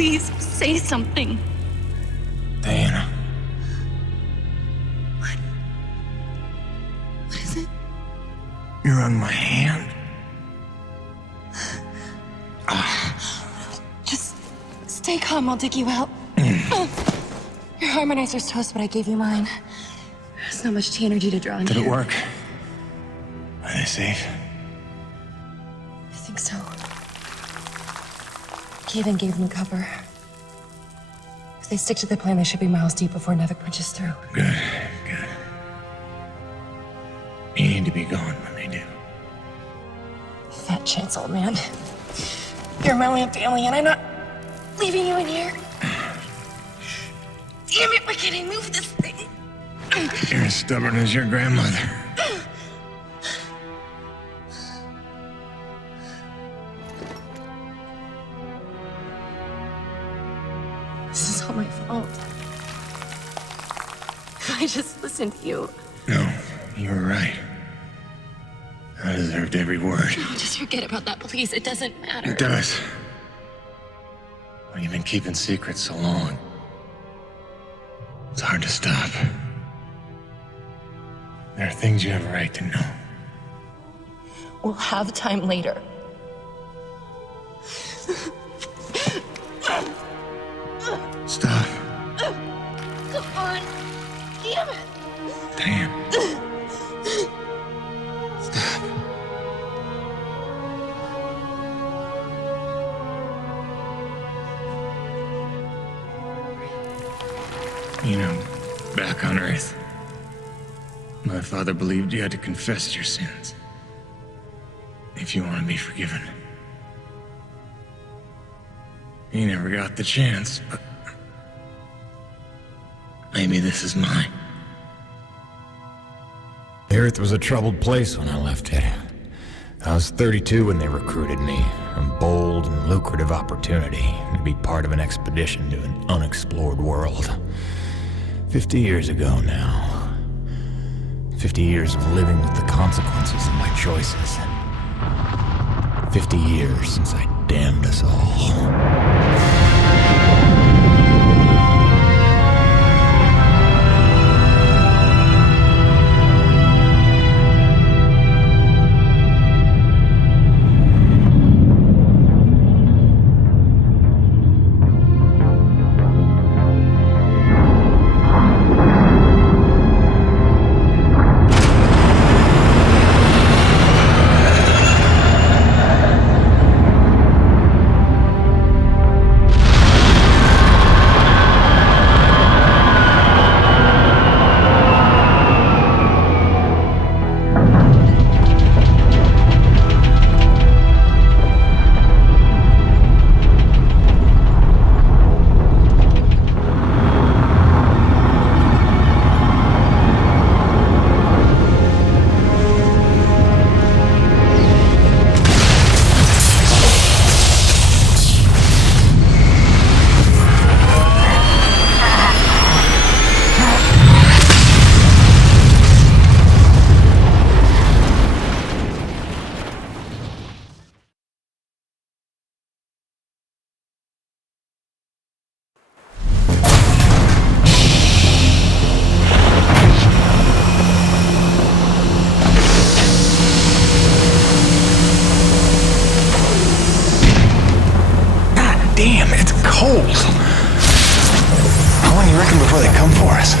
Please, say something. Diana. What is it? You're on my hand. Just stay calm, I'll dig you out. Your harmonizer's toast, but I gave you mine. There's not much energy to draw on. Did it work? Are they safe? I think so. Kaven gave them cover. If they stick to the plan, they should be miles deep before Nevik punches through. Good, good. You need to be gone when they do. Fat chance, old man. You're my only family, and I'm not leaving you in here. Damn it, why can't I move this thing? You're as stubborn as your grandmother. This is all my fault. If I just listened to you. No, you were right. I deserved every word. No, just forget about that, please. It doesn't matter. It does. Well, you've been keeping secrets so long. It's hard to stop. There are things you have a right to know. We'll have time later. Stop. Come on. Damn it. Damn. Stop. You know, back on Earth, my father believed you had to confess your sins if you want to be forgiven. He never got the chance, but maybe this is mine. The Earth was a troubled place when I left it. I was 32 when they recruited me. A bold and lucrative opportunity to be part of an expedition to an unexplored world. 50 years ago now. 50 years of living with the consequences of my choices. 50 years since I damned us all.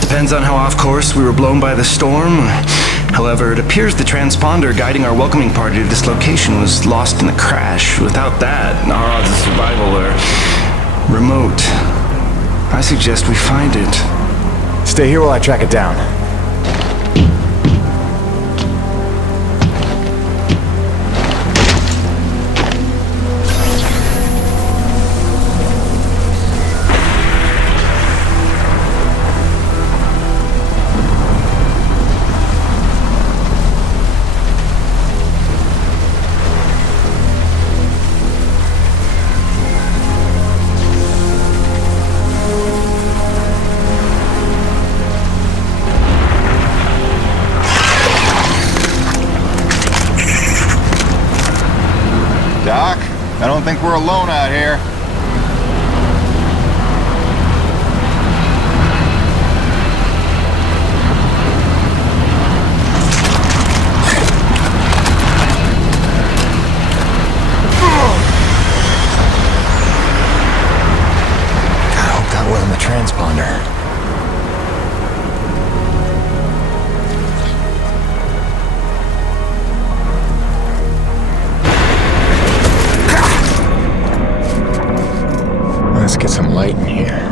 Depends on how off course we were blown by the storm. However, it appears the transponder guiding our welcoming party to this location was lost in the crash. Without that, our odds of survival are remote. I suggest we find it. Stay here while I track it down. Doc, I don't think we're alone out here. transponder. Let's get some light in here.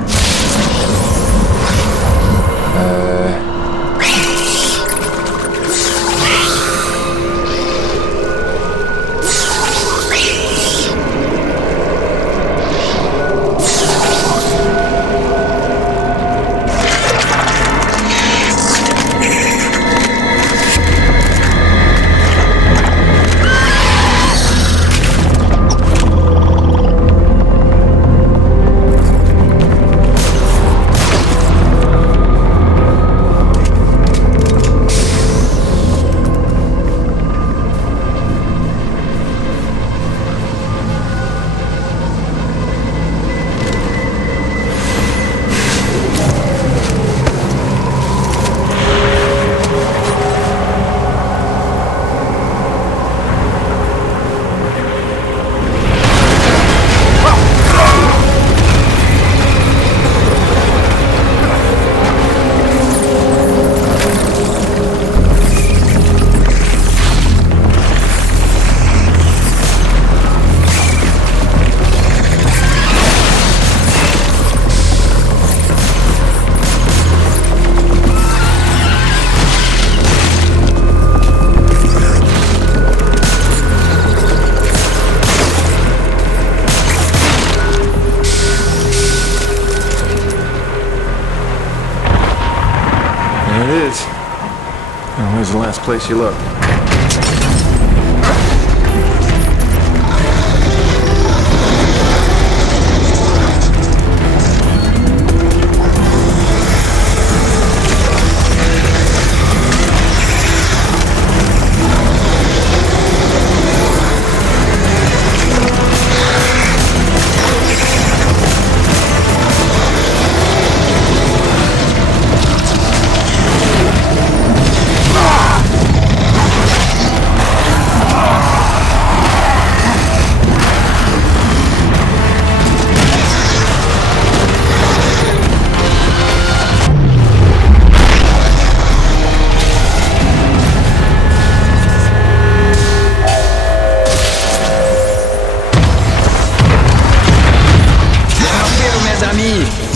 Where's the last place you looked?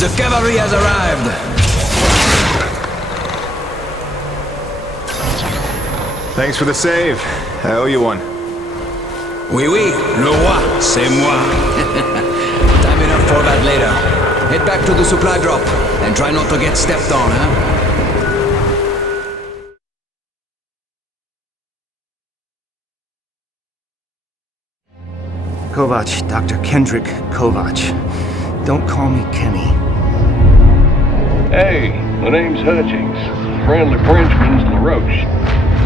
The cavalry has arrived! Thanks for the save. I owe you one. Oui, oui, le roi, c'est moi. Time enough for that later. Head back to the supply drop, and try not to get stepped on, huh? Kovac, Dr. Kendrick Kovac. Don't call me Kenny. Hey, my name's Hutchings. Friendly Frenchman's LaRoche.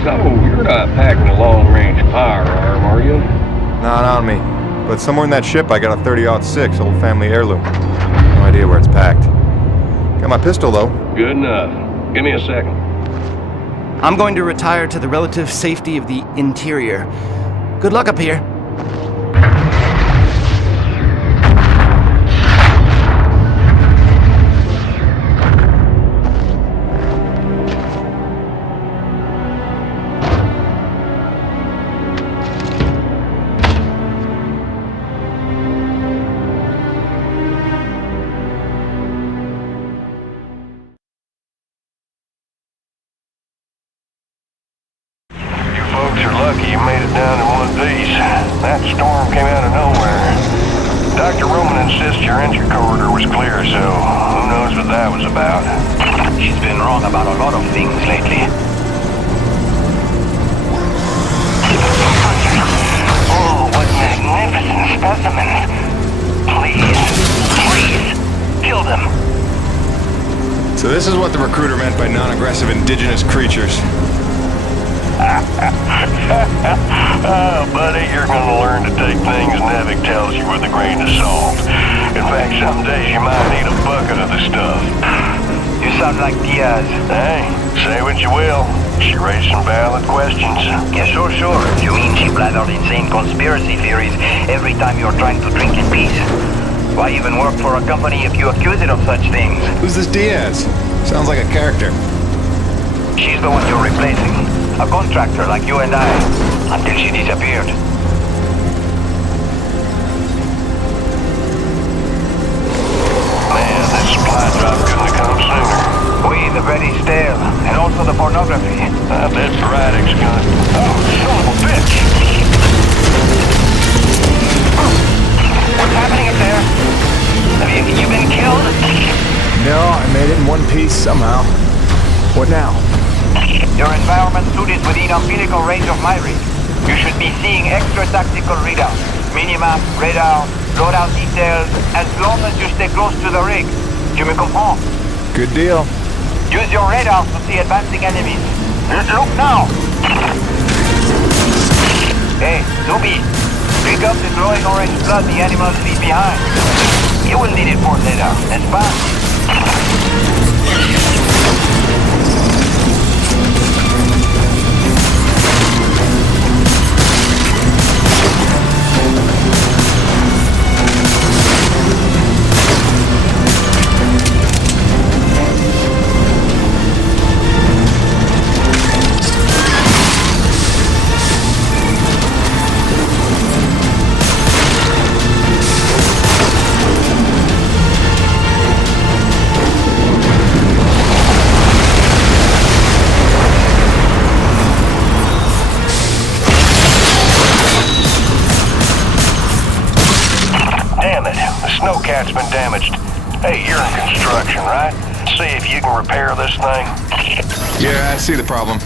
So, you're not packing a long-range firearm, are you? Not on me. But somewhere in that ship I got a 30-06 old family heirloom. No idea where it's packed. Got my pistol, though. Good enough. Give me a second. I'm going to retire to the relative safety of the interior. Good luck up here. Folks are lucky you made it down in one piece. That storm came out of nowhere. Dr. Roman insists your entry corridor was clear, so who knows what that was about. She's been wrong about a lot of things lately. Oh, what magnificent specimens. Please, kill them. So this is what the recruiter meant by non-aggressive indigenous creatures. Oh, buddy, you're gonna learn to take things Nevik tells you with a grain of salt. In fact, some days you might need a bucket of the stuff. You sound like Diaz. Hey, say what you will. She raised some valid questions. Yeah, sure. You mean she blathered insane conspiracy theories every time you're trying to drink in peace? Why even work for a company if you accuse it of such things? Who's this Diaz? Sounds like a character. She's the one you're replacing. A contractor like you and I. Until she disappeared. Man, this supply drop couldn't have come sooner. Oui, the bread is stale. And also the pornography. I bet Braddock's gonna... Oh, son of a bitch! What's happening up there? Have you been killed? No, I made it in one piece somehow. What now? Your environment suit is within umbilical range of my rig. You should be seeing extra tactical readouts. Minimap, radar, loadout details, as long as you stay close to the rig. Tu me comprends? Good deal. Use your radar to see advancing enemies. Look now! Hey, Zubi. Pick up the glowing orange blood the animals leave behind. You will need it for later. It's fast. Snowcat's been damaged. Hey, you're in construction, right? See if you can repair this thing. Yeah, I see the problem.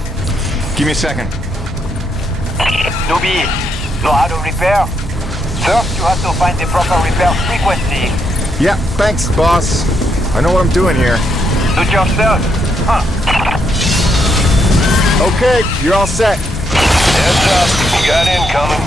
Give me a second. Nubi, know how to repair? First, you have to find the proper repair frequency. Yeah, thanks, boss. I know what I'm doing here. Do it yourself. Huh. Okay, you're all set. Heads up, you got incoming.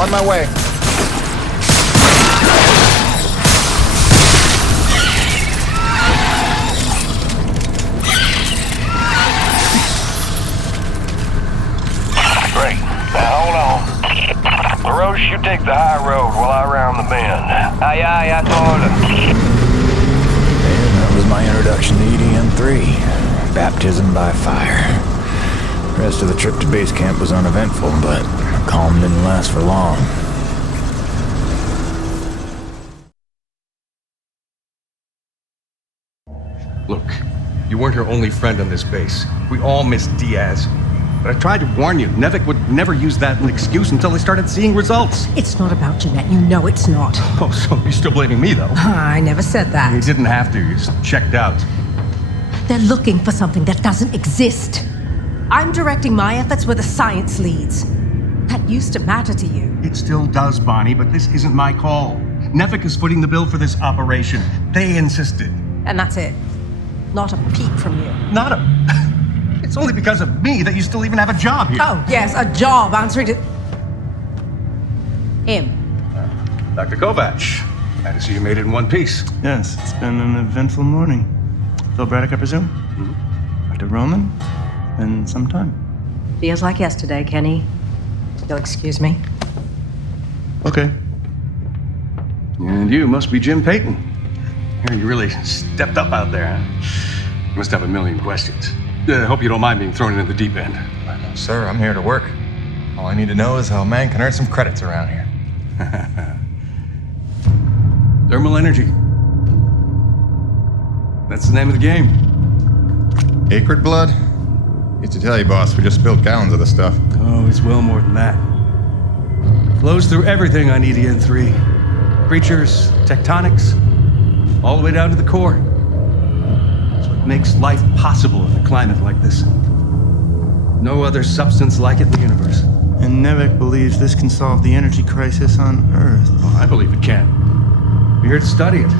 On my way. Great. Now hold on. LaRoche, you take the high road while I round the bend. Aye, aye, asshole. And that was my introduction to EDM3. Baptism by fire. The rest of the trip to base camp was uneventful, but calm didn't last for long. Look, you weren't her only friend on this base. We all miss Diaz. But I tried to warn you, Nevik would never use that as an excuse until they started seeing results. It's not about Jeanette. You know it's not. Oh, so you're still blaming me, though? I never said that. You didn't have to. You just checked out. They're looking for something that doesn't exist. I'm directing my efforts where the science leads. That used to matter to you. It still does, Bonnie, but this isn't my call. Nevik is footing the bill for this operation. They insisted. And that's it. Not a peep from you. Not a... It's only because of me that you still even have a job here. Oh, yes, a job answering to... him. Dr. Kovac, glad to see you made it in one piece. Yes, it's been an eventful morning. Phil Braddock, I presume? Mm-hmm. Dr. Roman? Been some time. Feels like yesterday, Kenny. You'll excuse me. Okay. And you must be Jim Payton. You really stepped up out there. You must have a million questions. Hope you don't mind being thrown into the deep end. Sir, I'm here to work. All I need to know is how a man can earn some credits around here. Thermal energy. That's the name of the game. Acrid blood? Used to tell you, boss, we just spilled gallons of the stuff. Oh, it's well more than that. Flows through everything on EDN3. Creatures, tectonics, all the way down to the core. It's what makes life possible in a climate like this. No other substance like it in the universe. And Nevek believes this can solve the energy crisis on Earth. Oh, I believe it can. We're here to study it.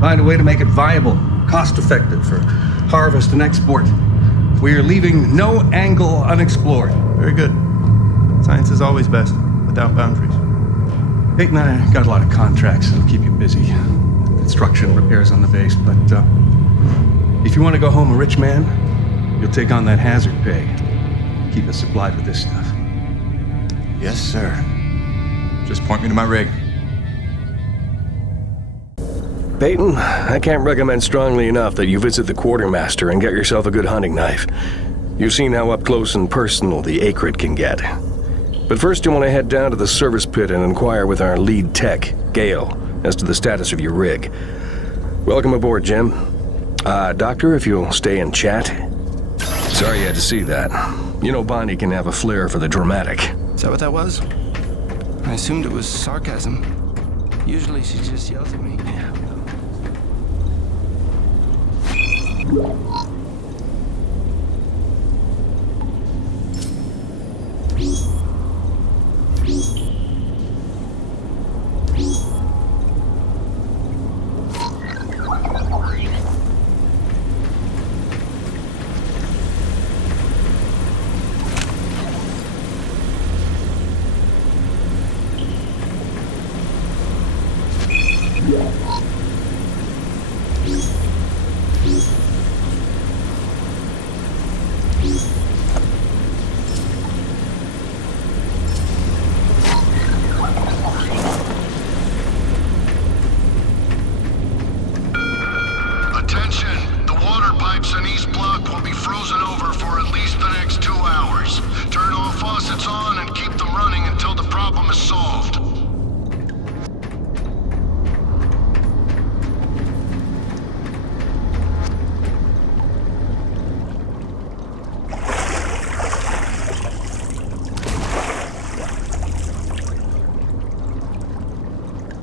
Find a way to make it viable, cost-effective for harvest and export. We are leaving no angle unexplored. Very good. Science is always best, without boundaries. Peyton and I got a lot of contracts that'll keep you busy. Construction, repairs on the base, but if you want to go home a rich man, you'll take on that hazard pay. Keep us supplied with this stuff. Yes, sir. Just point me to my rig. Peyton, I can't recommend strongly enough that you visit the quartermaster and get yourself a good hunting knife. You've seen how up close and personal the Acrid can get. But first you want to head down to the service pit and inquire with our lead tech, Gale, as to the status of your rig. Welcome aboard, Jim. Doctor, if you'll stay and chat. Sorry you had to see that. You know Bonnie can have a flair for the dramatic. Is that what that was? I assumed it was sarcasm. Usually she just yells at me.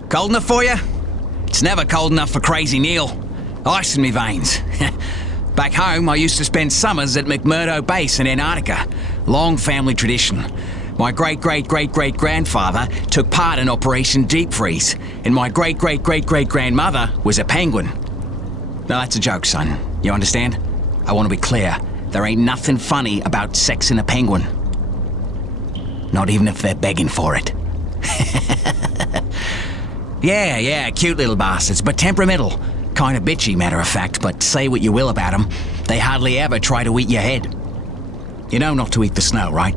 Cold enough for you? It's never cold enough for Crazy Neil. Ice in me veins. Back home, I used to spend summers at McMurdo Base in Antarctica. Long family tradition. My great-great-great-great-grandfather took part in Operation Deep Freeze, and my great-great-great-great-grandmother was a penguin. Now that's a joke, son. You understand? I want to be clear. There ain't nothing funny about sexing a penguin. Not even if they're begging for it. Yeah, cute little bastards, but temperamental. Kind of bitchy, matter of fact, but say what you will about them, they hardly ever try to eat your head. You know not to eat the snow, right?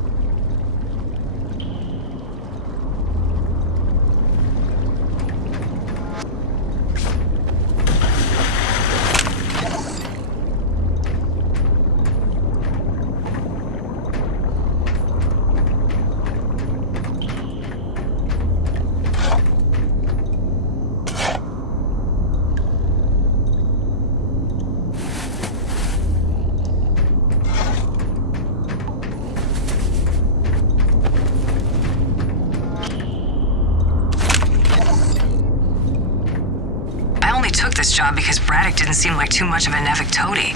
Because Braddock didn't seem like too much of a Nevek toady.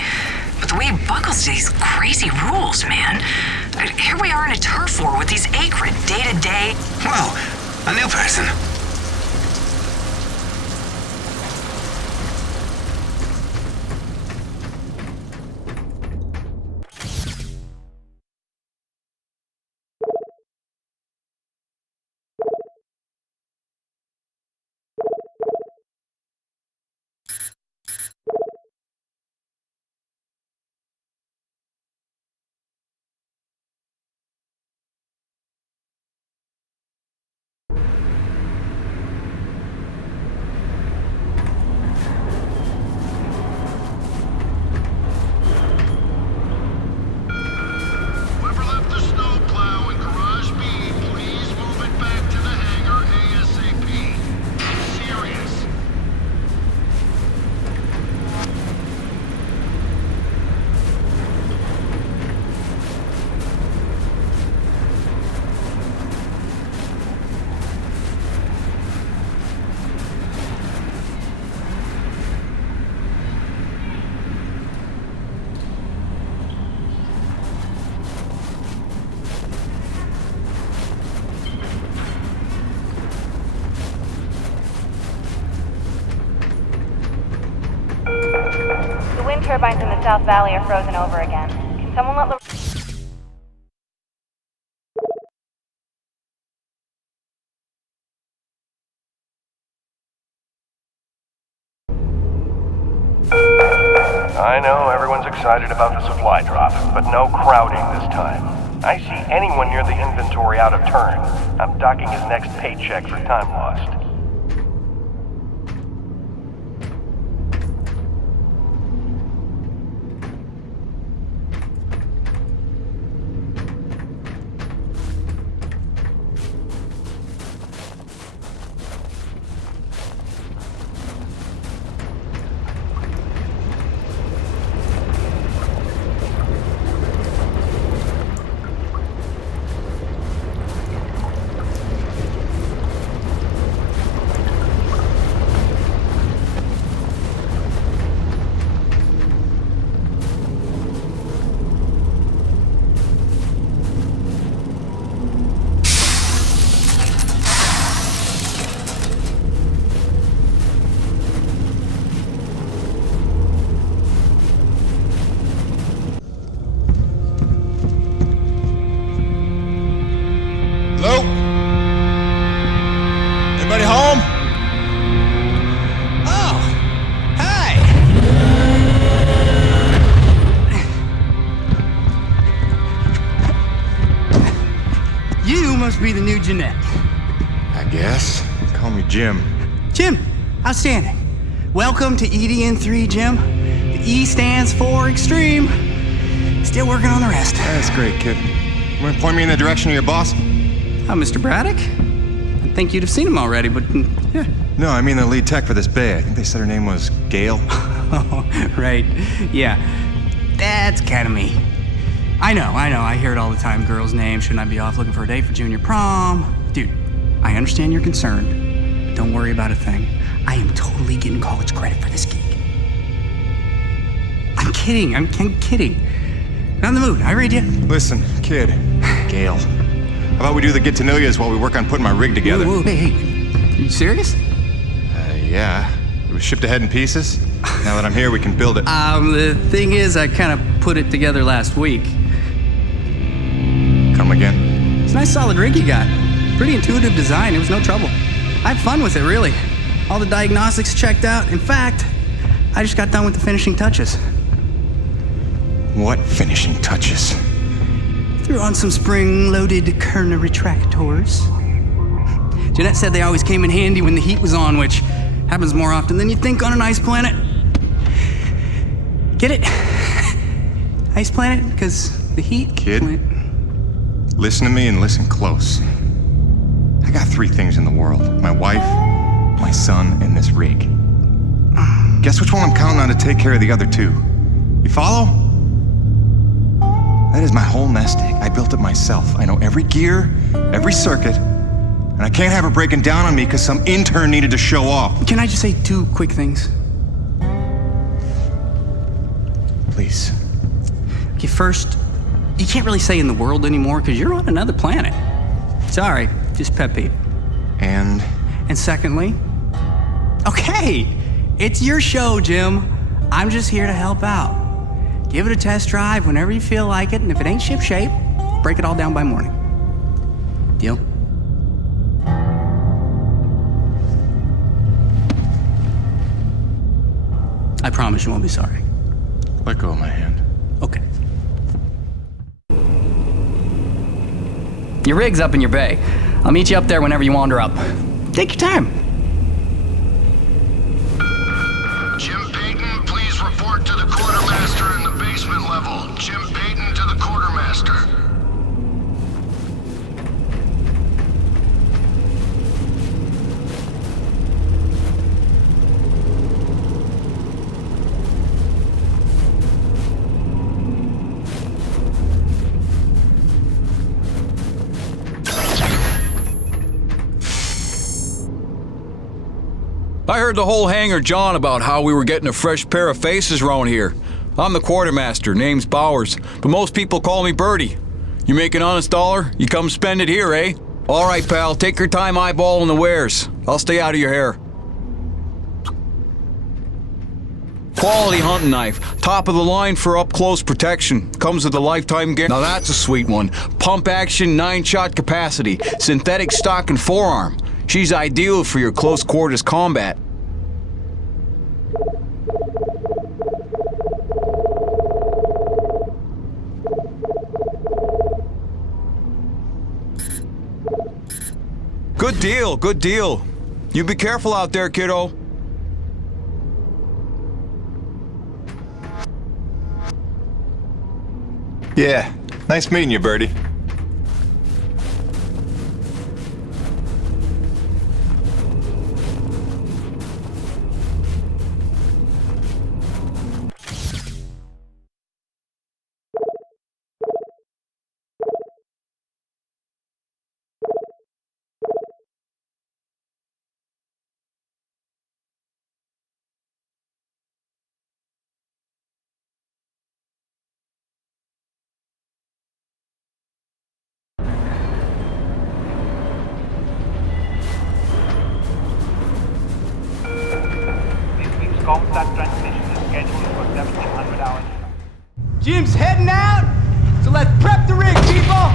But the way he buckles to these crazy rules, man. Here we are in a turf war with these Acrid day to day. Well, a new person. turbines in the South Valley are frozen over again. Can someone let I know everyone's excited about the supply drop, but no crowding this time. I see anyone near the inventory out of turn. I'm docking his next paycheck for time lost. Be the new Jeanette. I guess. Call me Jim. Jim, outstanding. Welcome to EDN3, Jim. The E stands for extreme. Still working on the rest. That's great, kid. You want to point me in the direction of your boss? Mr. Braddock? I think you'd have seen him already, but yeah. No, I mean the lead tech for this bay. I think they said her name was Gail. Oh, right. Yeah. That's kind of me. I know, I hear it all the time. Girls' names, shouldn't I be off looking for a date for junior prom? Dude, I understand you're concerned, but don't worry about a thing. I am totally getting college credit for this gig. I'm kidding, I'm kidding. Not in the mood, I read you. Listen, kid, Gail, how about we do the get-to-know-yous while we work on putting my rig together? Whoa, hey, are you serious? Yeah. It was shipped ahead in pieces. Now that I'm here, we can build it. The thing is, I kind of put it together last week. Come again? It's a nice solid rig you got. Pretty intuitive design, it was no trouble. I had fun with it, really. All the diagnostics checked out. In fact, I just got done with the finishing touches. What finishing touches? Threw on some spring-loaded Kerner retractors. Jeanette said they always came in handy when the heat was on, which happens more often than you think on an ice planet. Get it? Ice planet? Because the heat... Kid, listen to me and listen close. I got 3 things in the world. My wife, my son, and this rig. Guess which one I'm counting on to take care of the other 2? You follow? That is my whole nest egg. I built it myself. I know every gear, every circuit, and I can't have her breaking down on me because some intern needed to show off. Can I just say 2 quick things? Please. Okay, first, you can't really say in the world anymore because you're on another planet. Sorry, just pet peeve. And secondly, okay, it's your show, Jim. I'm just here to help out. Give it a test drive whenever you feel like it, and if it ain't ship-shape, break it all down by morning. Deal? I promise you won't be sorry. Let go of my hand. Okay. Your rig's up in your bay. I'll meet you up there whenever you wander up. Take your time. Jim Payton, please report to the quartermaster in the basement level. Jim Payton to the quartermaster. I heard the whole hangar John about how we were getting a fresh pair of faces around here. I'm the quartermaster, name's Bowers, but most people call me Birdie. You make an honest dollar, you come spend it here, eh? All right, pal, take your time eyeballing the wares. I'll stay out of your hair. Quality hunting knife. Top of the line for up-close protection. Comes with a lifetime guarantee. Now that's a sweet one. Pump action, 9-shot capacity. Synthetic stock and forearm. She's ideal for your close quarters combat. Good deal, good deal. You be careful out there, kiddo. Yeah, nice meeting you, Birdie. Comsat transmission is scheduled for 1700 hours. Jim's heading out, so let's prep the rig, people!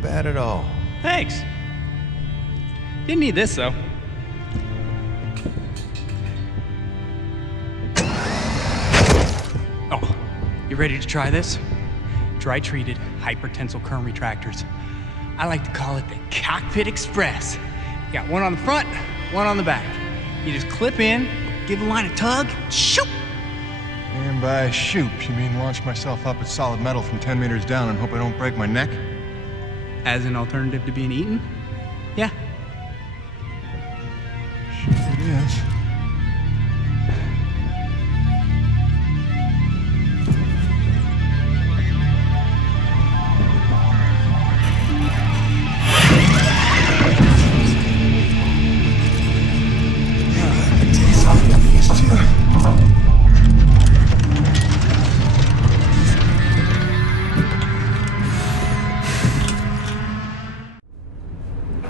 Bad at all. Thanks. Didn't need this, though. Oh, you ready to try this? Dry-treated hypertensile current retractors. I like to call it the Cockpit Express. You got one on the front, one on the back. You just clip in, give the line a tug, shoot! And by shoot, you mean launch myself up at solid metal from 10 meters down and hope I don't break my neck? As an alternative to being eaten? Yeah. Sure it is.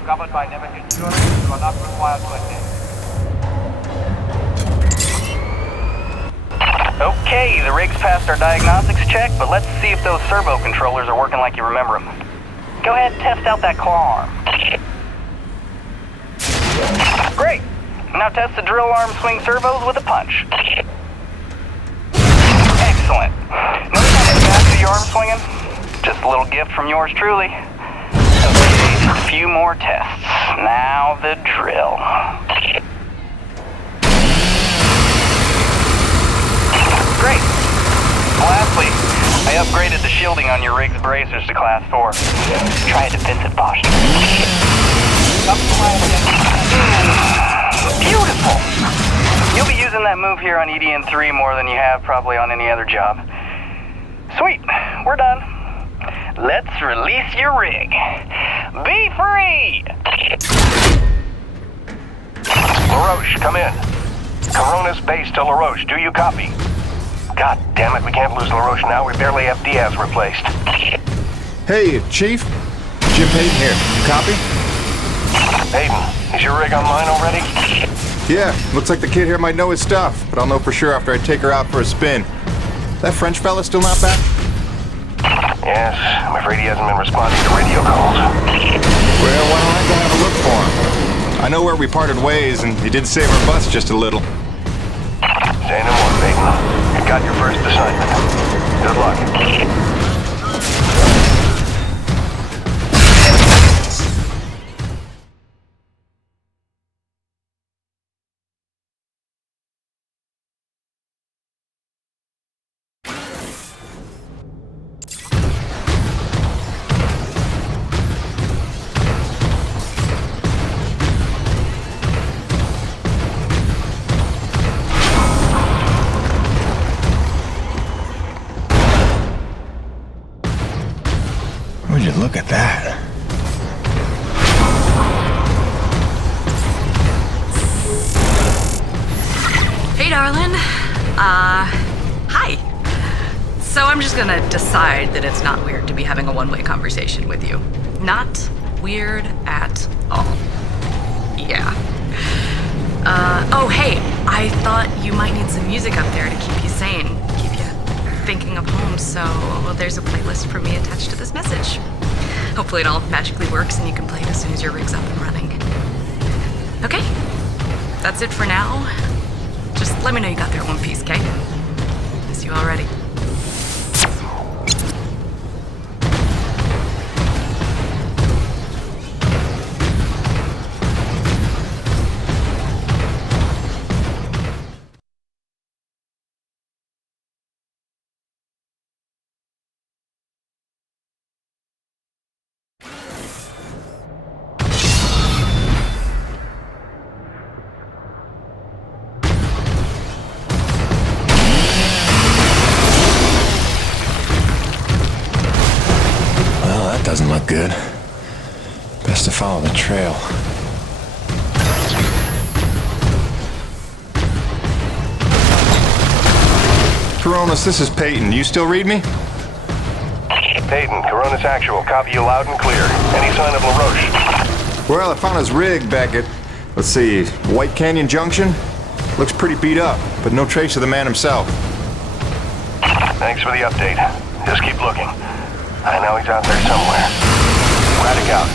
Covered by Never Insurance, you are not required to attend. Okay, the rig's passed our diagnostics check, but let's see if those servo controllers are working like you remember them. Go ahead and test out that claw arm. Great! Now test the drill arm swing servos with a punch. Excellent. Notice how much faster your arm swinging? Just a little gift from yours truly. Okay, just a few more tests. Now the drill. Great. Lastly, I upgraded the shielding on your rig's bracers to Class 4. Try a defensive posture. Beautiful! You'll be using that move here on EDN3 more than you have probably on any other job. Sweet, we're done. Let's release your rig. Be free! LaRoche, come in. Corona's base to LaRoche. Do you copy? God damn it, we can't lose LaRoche now. We barely have Diaz replaced. Hey, Chief. Jim Payton here. You copy? Payton, is your rig online already? Yeah, looks like the kid here might know his stuff, but I'll know for sure after I take her out for a spin. That French fella still not back? Yes, I'm afraid he hasn't been responding to radio calls. Well, why don't I go have a look for him? I know where we parted ways, and he did save our bus just a little. Say no more, Peyton. You got your first assignment. Good luck. darling. Hi. So I'm just gonna decide that it's not weird to be having a one-way conversation with you. Not weird at all. Yeah. Oh hey, I thought you might need some music up there to keep you sane, keep you thinking of home, so there's a playlist from me attached to this message. Hopefully it all magically works and you can play it as soon as your rig's up and running. Okay, that's it for now. Just let me know you got there in one piece, okay? Miss you already. Doesn't look good. Best to follow the trail. Coronis, this is Peyton. You still read me? Peyton, Coronis Actual. Copy you loud and clear. Any sign of LaRoche? Well, I found his rig back at, let's see, White Canyon Junction. Looks pretty beat up, but no trace of the man himself. Thanks for the update. Just keep looking. I know he's out there somewhere. Radic out.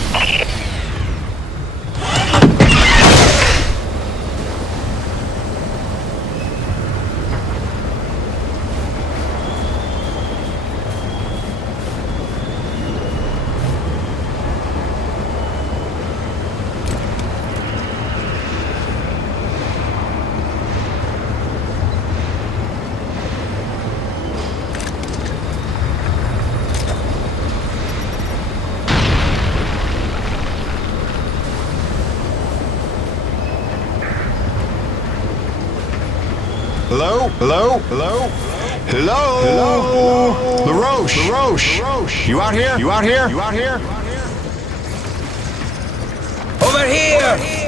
Hello? Hello? Hello? Hello? Hello? LaRoche? LaRoche? You out here? You out here? You out here? Over here!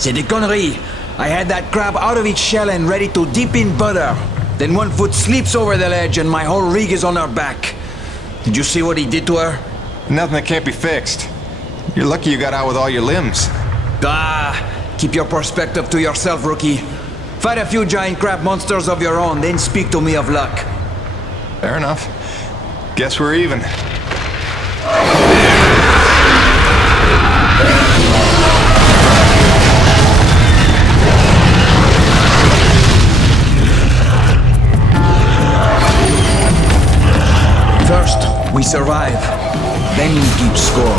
C'est des conneries. I had that crab out of its shell and ready to dip in butter. Then one foot slips over the ledge and my whole rig is on her back. Did you see what he did to her? Nothing that can't be fixed. You're lucky you got out with all your limbs. Ah, keep your perspective to yourself, rookie. Fight a few giant crab monsters of your own, then speak to me of luck. Fair enough. Guess we're even. First, we survive. Then we keep score.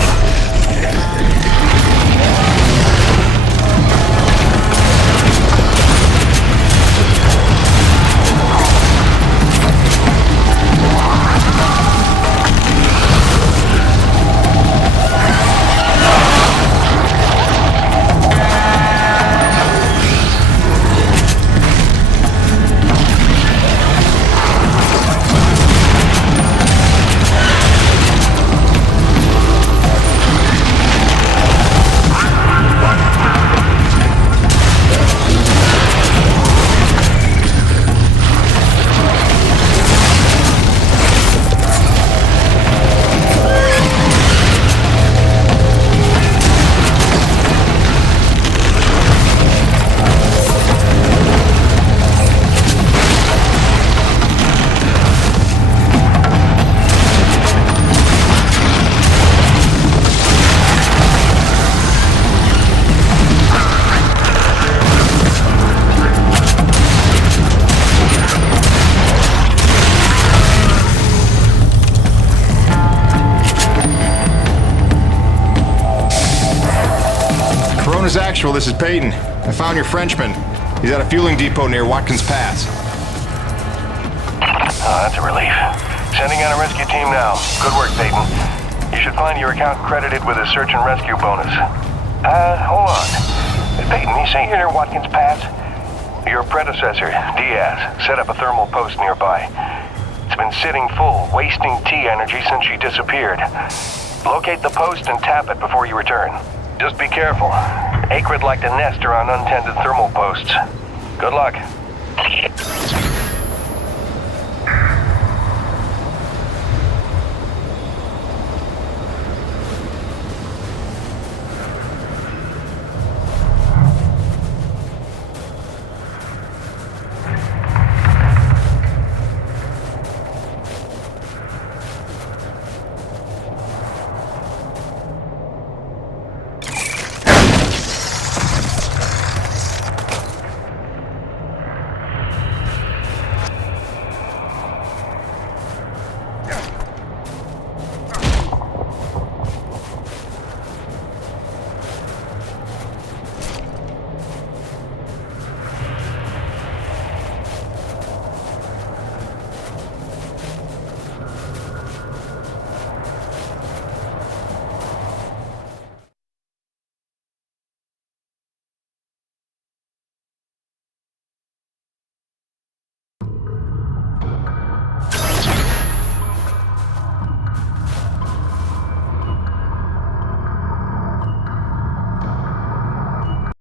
Bonus Actual, this is Peyton. I found your Frenchman. He's at a fueling depot near Watkins Pass. Oh, that's a relief. Sending out a rescue team now. Good work, Peyton. You should find your account credited with a search and rescue bonus. Hold on. Peyton, you say you're near Watkins Pass? Your predecessor, Diaz, set up a thermal post nearby. It's been sitting full, wasting T energy since she disappeared. Locate the post and tap it before you return. Just be careful. Acrid like to nest around untended thermal posts. Good luck.